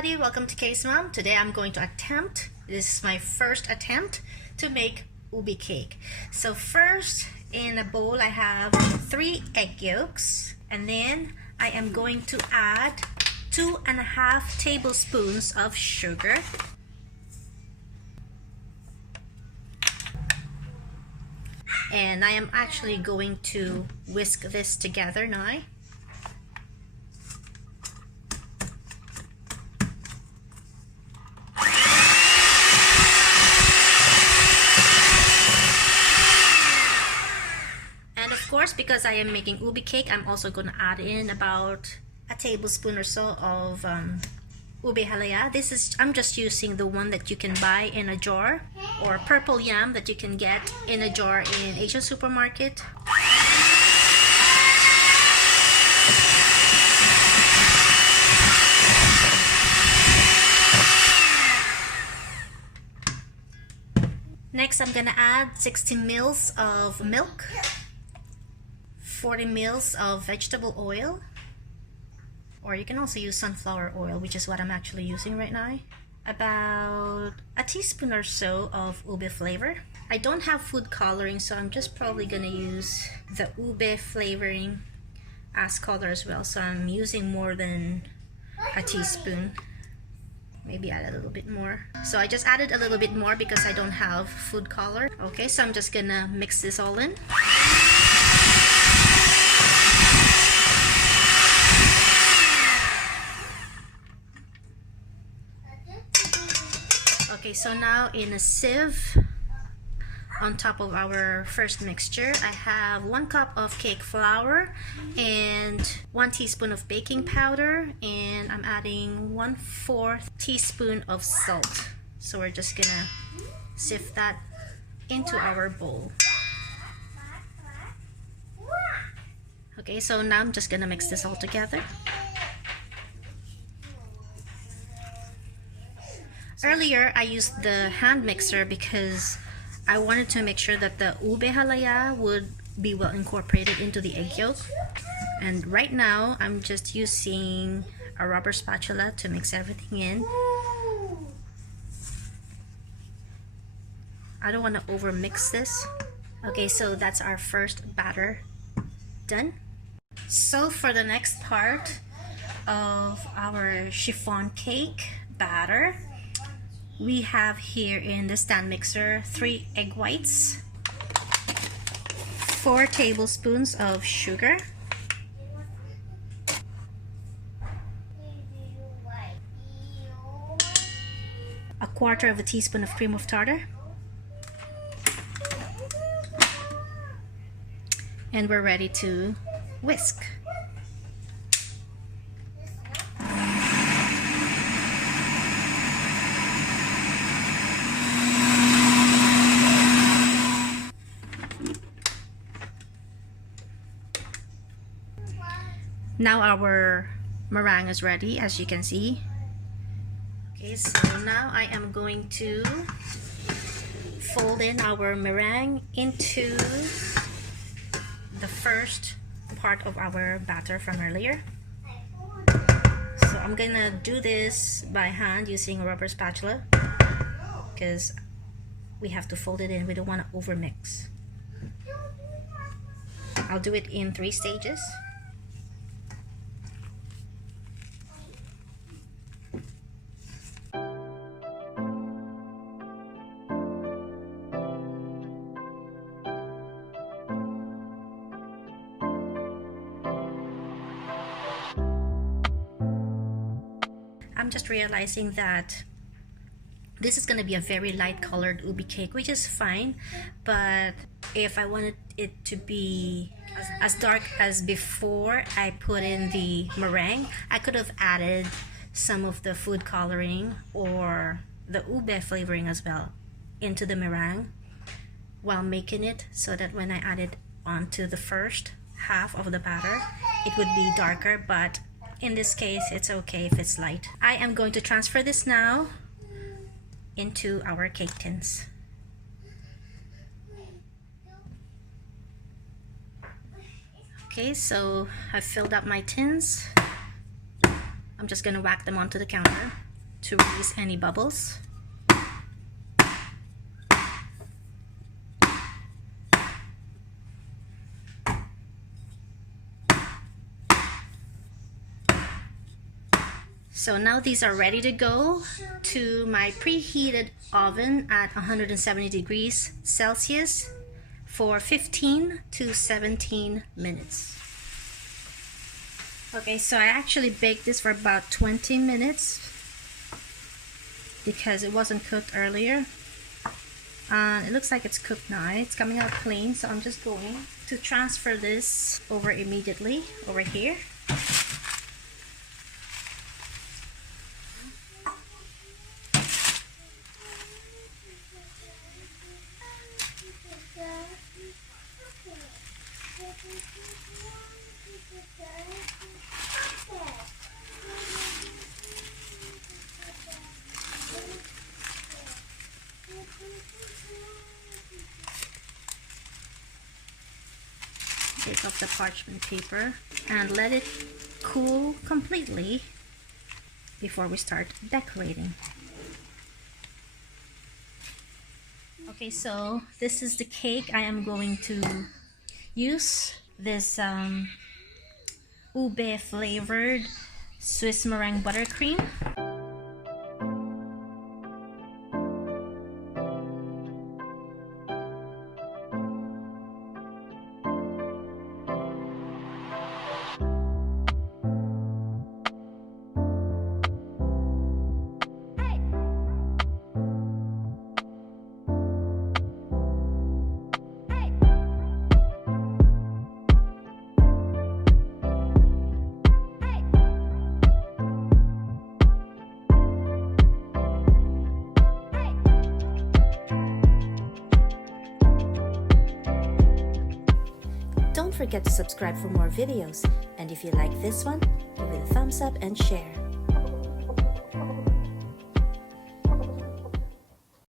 everybody, welcome to Case Mom. Today I'm going to this is my first attempt to make ube cake. So first, in a bowl I have 3 egg yolks, and then I am going to add 2.5 tablespoons of sugar. And I am actually going to whisk this together now. Of course, because I am making ube cake, I'm also going to add in about a tablespoon or so of ube halaya. I'm just using the one that you can buy in a jar, or purple yam that you can get in a jar in Asian supermarket. Next, I'm gonna add 16 ml of milk, 40 ml of vegetable oil, or you can also use sunflower oil, which is what I'm actually using right now. About a teaspoon or so of ube flavor. I don't have food coloring, so I'm just probably gonna use the ube flavoring as color as well, so I'm using more than a teaspoon. Maybe add a little bit more. So I just added a little bit more because I don't have food color. Okay, so I'm just gonna mix this all in. Okay, so now in a sieve, on top of our first mixture, I have 1 cup of cake flour and 1 teaspoon of baking powder, and I'm adding 1/4 teaspoon of salt. So we're just gonna sift that into our bowl. Okay, so now I'm just gonna mix this all together. Earlier I used the hand mixer because I wanted to make sure that the ube halaya would be well incorporated into the egg yolk. And right now I'm just using a rubber spatula to mix everything in. I don't want to over mix this. Okay, so that's our first batter done. So for the next part of our chiffon cake batter, we have here in the stand mixer 3 egg whites, 4 tablespoons of sugar, a 1/4 teaspoon of cream of tartar, and we're ready to whisk. Now our meringue is ready, as you can see. Okay, so now I am going to fold in our meringue into the first part of our batter from earlier. So I'm gonna do this by hand using a rubber spatula because we have to fold it in. We don't want to over mix. I'll do it in 3 stages. I'm just realizing that this is going to be a very light colored ube cake, which is fine, but if I wanted it to be as dark as before I put in the meringue, I could have added some of the food coloring or the ube flavoring as well into the meringue while making it, so that when I add it onto the first half of the batter, it would be darker. But in this case, it's okay if it's light. I am going to transfer this now into our cake tins. Okay, so I've filled up my tins. I'm just gonna whack them onto the counter. to release any bubbles. So now these are ready to go to my preheated oven at 170 degrees Celsius for 15 to 17 minutes. Okay, so I actually baked this for about 20 minutes because it wasn't cooked earlier. It looks like it's cooked now. It's coming out clean, so I'm just going to transfer this over immediately over here. Take off the parchment paper and let it cool completely before we start decorating. Okay, so this is the cake I am going to use. This ube flavored Swiss meringue buttercream. Don't forget to subscribe for more videos, and if you like this one, give it a thumbs up and share.